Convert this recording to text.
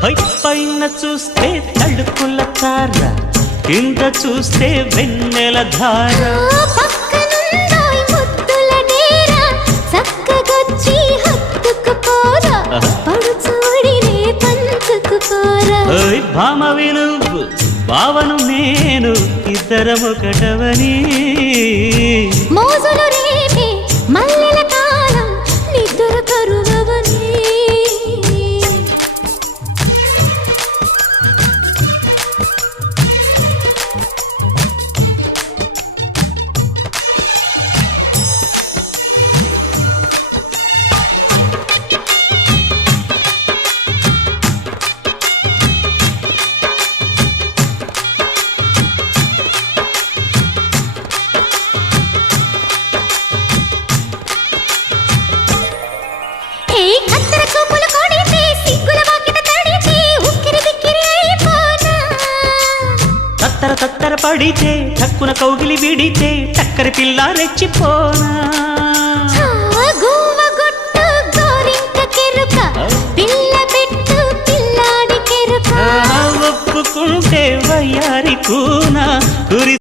పైన చూస్తే తడుకుల తార, కింద చూస్తే వెన్నెల ధార. పక్కనుందోయ్ ముద్దుల డేరా, చక్కగొచ్చి హత్తుకుపోరా, పడుచోడినే పంచుకుపోరా. ఓయ్ భామవి నువ్వు, భావను నేను, ఇద్దరమొకటవని. మోజులు రేపే మల్లెల కాలం, నిద్ర కరువవని. తత్తర తత్తర పడితే, తక్కున కౌగిలి విడితే, చక్కరి పిల్ల రెచ్చిపోనా.